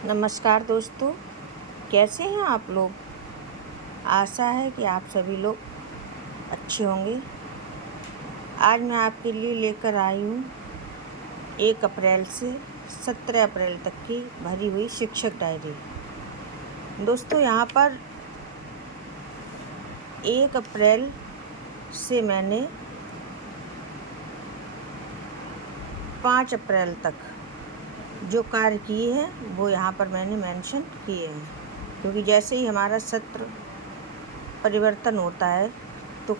नमस्कार दोस्तों, कैसे हैं आप लोग। आशा है कि आप सभी लोग अच्छे होंगे। आज मैं आपके लिए लेकर आई हूँ 1 अप्रैल से 17 अप्रैल तक की भरी हुई शिक्षक डायरी। दोस्तों, यहाँ पर 1 अप्रैल से मैंने 5 अप्रैल तक जो कार्य किए हैं वो यहाँ पर मैंने मेंशन किए हैं, क्योंकि जैसे ही हमारा सत्र परिवर्तन होता है तो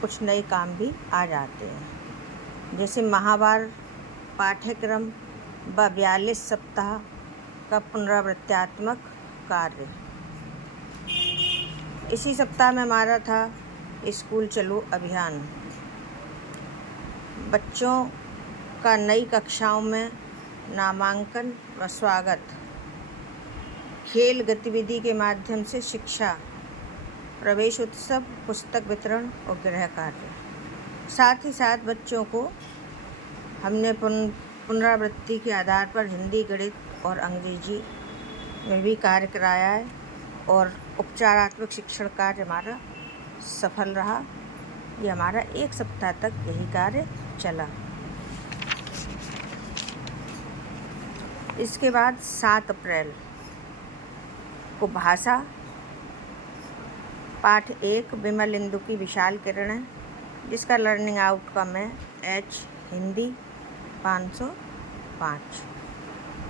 कुछ नए काम भी आ जाते हैं। जैसे माहवार पाठ्यक्रम व 42 सप्ताह का पुनरावृत्त्यात्मक कार्य। इसी सप्ताह में हमारा था स्कूल चलो अभियान। बच्चों का नई कक्षाओं में नामांकन व स्वागत, खेल गतिविधि के माध्यम से शिक्षा, प्रवेश उत्सव, पुस्तक वितरण और गृह कार्य। साथ ही साथ बच्चों को हमने पुनरावृत्ति के आधार पर हिंदी, गणित और अंग्रेजी में भी कार्य कराया है और उपचारात्मक शिक्षण कार्य हमारा सफल रहा। ये हमारा 1 सप्ताह तक यही कार्य चला। इसके बाद 7 अप्रैल को भाषा पाठ 1 विमल इंदु की विशाल किरणें, जिसका लर्निंग आउटकम है H हिंदी 505।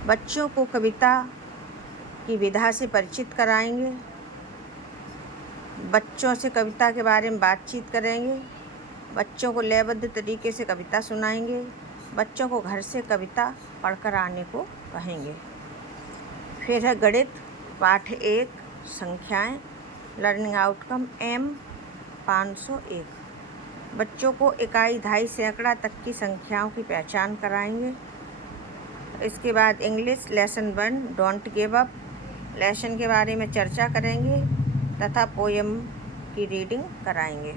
बच्चों को कविता की विधा से परिचित कराएंगे। बच्चों से कविता के बारे में बातचीत करेंगे। बच्चों को लयबद्ध तरीके से कविता सुनाएंगे। बच्चों को घर से कविता पढ़कर आने को कहेंगे। फिर है गणित पाठ 1 संख्याएं, लर्निंग आउटकम M 501। बच्चों को इकाई, दहाई, सैकड़ा तक की संख्याओं की पहचान कराएंगे। इसके बाद English lesson 1 don't give up lesson के बारे में चर्चा करेंगे तथा पोयम की रीडिंग कराएंगे।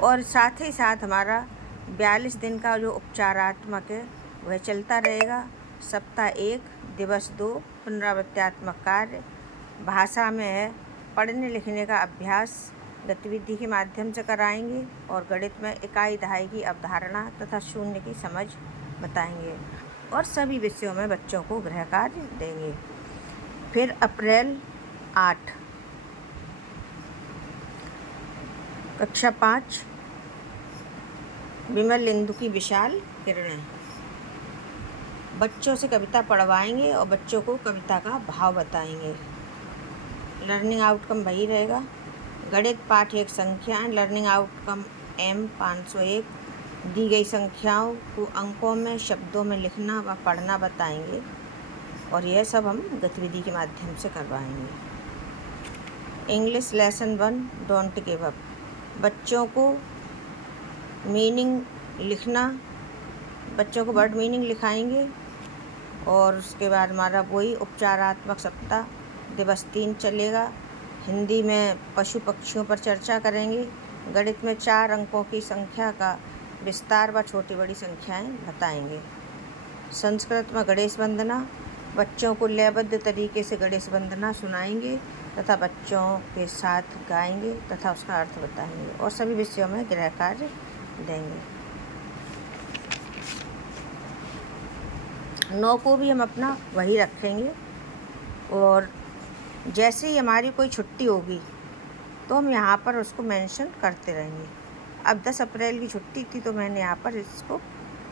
और साथ ही साथ हमारा 42 दिन का जो उपचारात्मक है वह चलता रहेगा। सप्ताह 1 दिवस 2 पुनरावृत्त्यात्मक कार्य। भाषा में है पढ़ने लिखने का अभ्यास गतिविधि के माध्यम से कराएंगे और गणित में इकाई, दहाई की अवधारणा तथा शून्य की समझ बताएंगे और सभी विषयों में बच्चों को गृह कार्य देंगे। फिर अप्रैल 8 कक्षा 5 विमल इंदु की विशाल किरणें। बच्चों से कविता पढ़वाएंगे और बच्चों को कविता का भाव बताएंगे। लर्निंग आउटकम वही रहेगा। गणित पाठ 1 संख्याएं, लर्निंग आउटकम M 501। दी गई संख्याओं को अंकों में, शब्दों में लिखना व पढ़ना बताएंगे और यह सब हम गतिविधि के माध्यम से करवाएंगे। English lesson 1 don't give up. बच्चों को मीनिंग लिखना, बच्चों को वर्ड मीनिंग लिखाएंगे और उसके बाद हमारा वही उपचारात्मक सप्ताह दिवस 3 चलेगा। हिंदी में पशु पक्षियों पर चर्चा करेंगे। गणित में 4 अंकों की संख्या का विस्तार व छोटी बड़ी संख्याएं बताएंगे। संस्कृत में गणेश वंदना, बच्चों को लयबद्ध तरीके से गणेश वंदना सुनाएंगे तथा बच्चों के साथ गाएंगे तथा उसका अर्थ बताएंगे और सभी विषयों में गृह कार्य देंगे। 9 को भी हम अपना वही रखेंगे और जैसे ही हमारी कोई छुट्टी होगी तो हम यहाँ पर उसको मेंशन करते रहेंगे। अब 10 अप्रैल की छुट्टी थी तो मैंने यहाँ पर इसको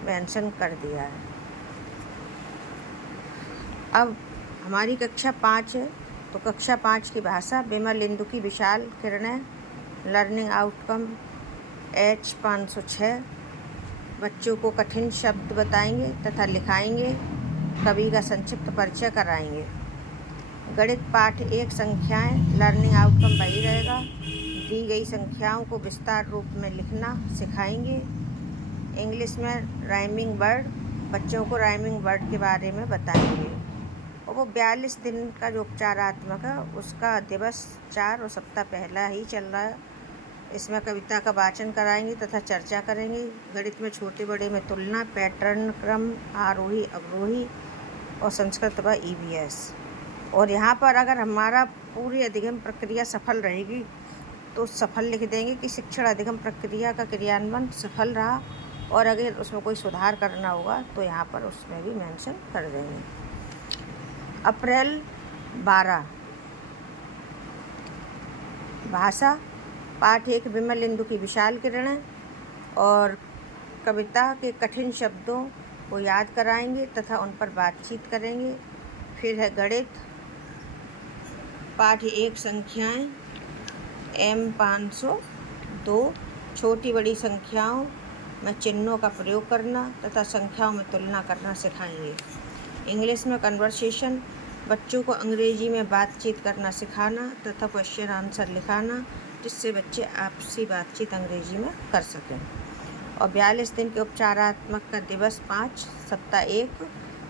मेंशन कर दिया है। अब हमारी कक्षा 5 है तो कक्षा 5 की भाषा विमल इंदु की विशाल किरणें, लर्निंग आउटकम H 506। बच्चों को कठिन शब्द बताएंगे तथा लिखाएंगे। कवि का संक्षिप्त परिचय कराएंगे। गणित पाठ 1 संख्याएं, लर्निंग आउटकम वही रहेगा। दी गई संख्याओं को विस्तार रूप में लिखना सिखाएंगे। इंग्लिश में राइमिंग वर्ड, बच्चों को राइमिंग वर्ड के बारे में बताएंगे और वो 42 दिन का जो उपचारात्मक है उसका दिवस 4 और सप्ताह पहला ही चल रहा है। इसमें कविता का वाचन कराएंगे तथा चर्चा करेंगे। गणित में छोटे बड़े में तुलना, पैटर्न, क्रम, आरोही अवरोही और संस्कृत व EVS। और यहाँ पर अगर हमारा पूरी अधिगम प्रक्रिया सफल रहेगी तो सफल लिख देंगे कि शिक्षण अधिगम प्रक्रिया का क्रियान्वयन सफल रहा, और अगर उसमें कोई सुधार करना होगा तो यहाँ पर उसमें भी मेंशन कर देंगे। अप्रैल 12 भाषा पाठ 1 विमल इंदु की विशाल किरणें और कविता के कठिन शब्दों को याद कराएंगे तथा उन पर बातचीत करेंगे। फिर है गणित पाठ 1 संख्याएं M502 छोटी बड़ी संख्याओं में चिन्हों का प्रयोग करना तथा संख्याओं में तुलना करना सिखाएंगे। इंग्लिश में कन्वर्सेशन बच्चों को अंग्रेजी में बातचीत करना सिखाना तथा क्वेश्चन आंसर लिखाना, जिससे बच्चे आपसी बातचीत अंग्रेजी में कर सकें। और 42 दिन के उपचारात्मक का दिवस 5 सप्ताह 1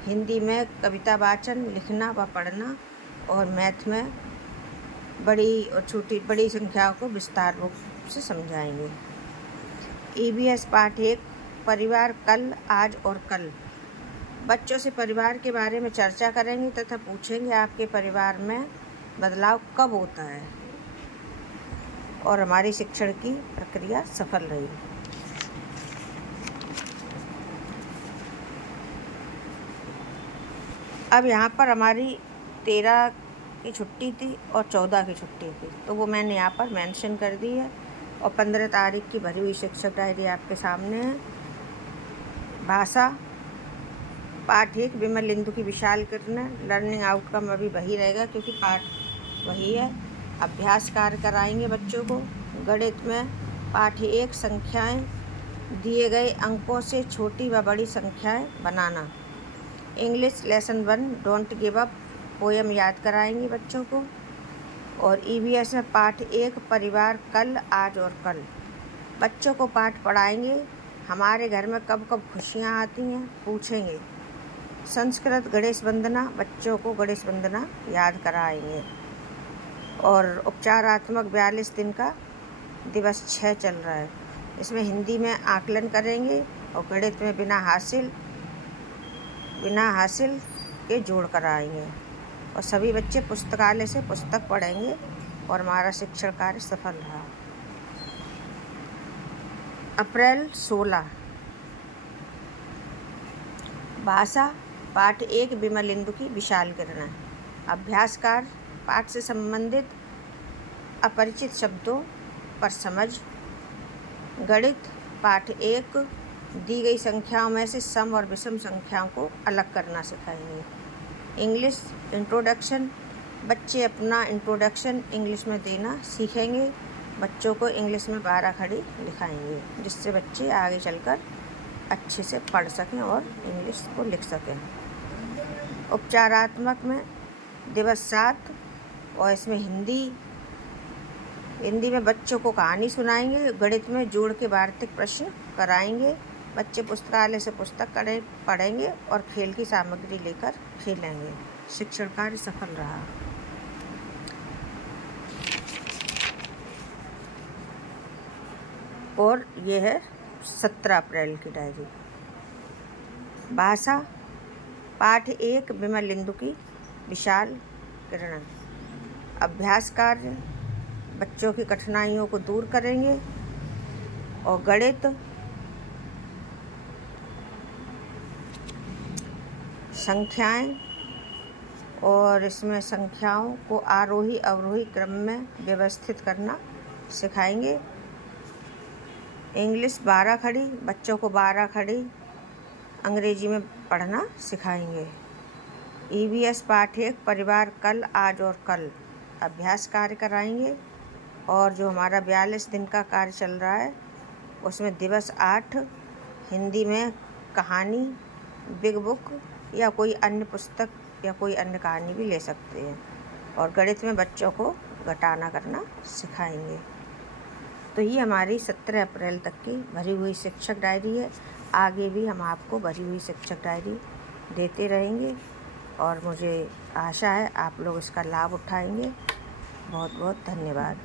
हिंदी में कविता वाचन लिखना व पढ़ना, और मैथ में बड़ी और छोटी बड़ी संख्याओं को विस्तार रूप से समझाएंगे। EVS पाठ 1 परिवार कल आज और कल बच्चों से परिवार के बारे में चर्चा करेंगे तथा पूछेंगे आपके परिवार में बदलाव कब होता है और हमारी शिक्षण की प्रक्रिया सफल रही। अब यहाँ पर हमारी 13 की छुट्टी थी और 14 की छुट्टी थी, तो वो मैंने यहाँ पर मेंशन कर दी है। और 15 तारीख की भरी हुई शिक्षक डायरी आपके सामने है। भाषा पाठ 1 विमल इंदु की विशाल किरणें। लर्निंग आउटकम अभी वही रहेगा क्योंकि पाठ वही है। अभ्यास कार्य कराएंगे बच्चों को। गणित में पाठ 1 संख्याएं दिए गए अंकों से छोटी व बड़ी संख्याएं बनाना। English lesson 1 don't give up poem याद कराएंगे बच्चों को। और EVS में पाठ 1 परिवार कल आज और कल बच्चों को पाठ पढ़ाएंगे। हमारे घर में कब कब खुशियाँ आती हैं पूछेंगे। संस्कृत गणेश वंदना बच्चों को गणेश वंदना याद कराएंगे। और उपचारात्मक 42 दिन का दिवस 6 चल रहा है, इसमें हिंदी में आकलन करेंगे और गणित में बिना हासिल के जोड़ कराएंगे। और सभी बच्चे पुस्तकालय से पुस्तक पढ़ेंगे और हमारा शिक्षण कार्य सफल रहा। अप्रैल 16 भाषा पाठ 1 विमल इंदु की विशाल किरणें। अभ्यास कार्य पाठ से संबंधित अपरिचित शब्दों पर समझ। गणित पाठ 1 दी गई संख्याओं में से सम और विषम संख्याओं को अलग करना सिखाएंगे। इंग्लिश इंट्रोडक्शन बच्चे अपना इंट्रोडक्शन इंग्लिश में देना सीखेंगे। बच्चों को इंग्लिश में 12 खड़ी लिखाएंगे, जिससे बच्चे आगे चलकर अच्छे से पढ़ सकें और इंग्लिश को लिख सकें। उपचारात्मक में दिवस 7 और इसमें हिंदी में बच्चों को कहानी सुनाएंगे। गणित में जोड़ के वार्तिक प्रश्न कराएंगे। बच्चे पुस्तकालय से पुस्तक पढ़ेंगे और खेल की सामग्री लेकर खेलेंगे। शिक्षण कार्य सफल रहा। और ये है 17 अप्रैल की डायरी। भाषा पाठ 1 विमल इंदु की विशाल किरणें। अभ्यास कार्य बच्चों की कठिनाइयों को दूर करेंगे। और गणित संख्याएं और इसमें संख्याओं को आरोही अवरोही क्रम में व्यवस्थित करना सिखाएंगे। इंग्लिश 12 खड़ी बच्चों को 12 खड़ी अंग्रेजी में पढ़ना सिखाएंगे। EVS पाठ 1 परिवार कल आज और कल अभ्यास कार्य कराएंगे। और जो हमारा 42 दिन का कार्य चल रहा है उसमें दिवस 8 हिंदी में कहानी बिग बुक या कोई अन्य पुस्तक या कोई अन्य कहानी भी ले सकते हैं। और गणित में बच्चों को घटाना करना सिखाएंगे। तो ये हमारी 17 अप्रैल तक की भरी हुई शिक्षक डायरी है। आगे भी हम आपको भरी हुई शिक्षक डायरी देते रहेंगे और मुझे आशा है आप लोग इसका लाभ उठाएंगे। बहुत बहुत धन्यवाद।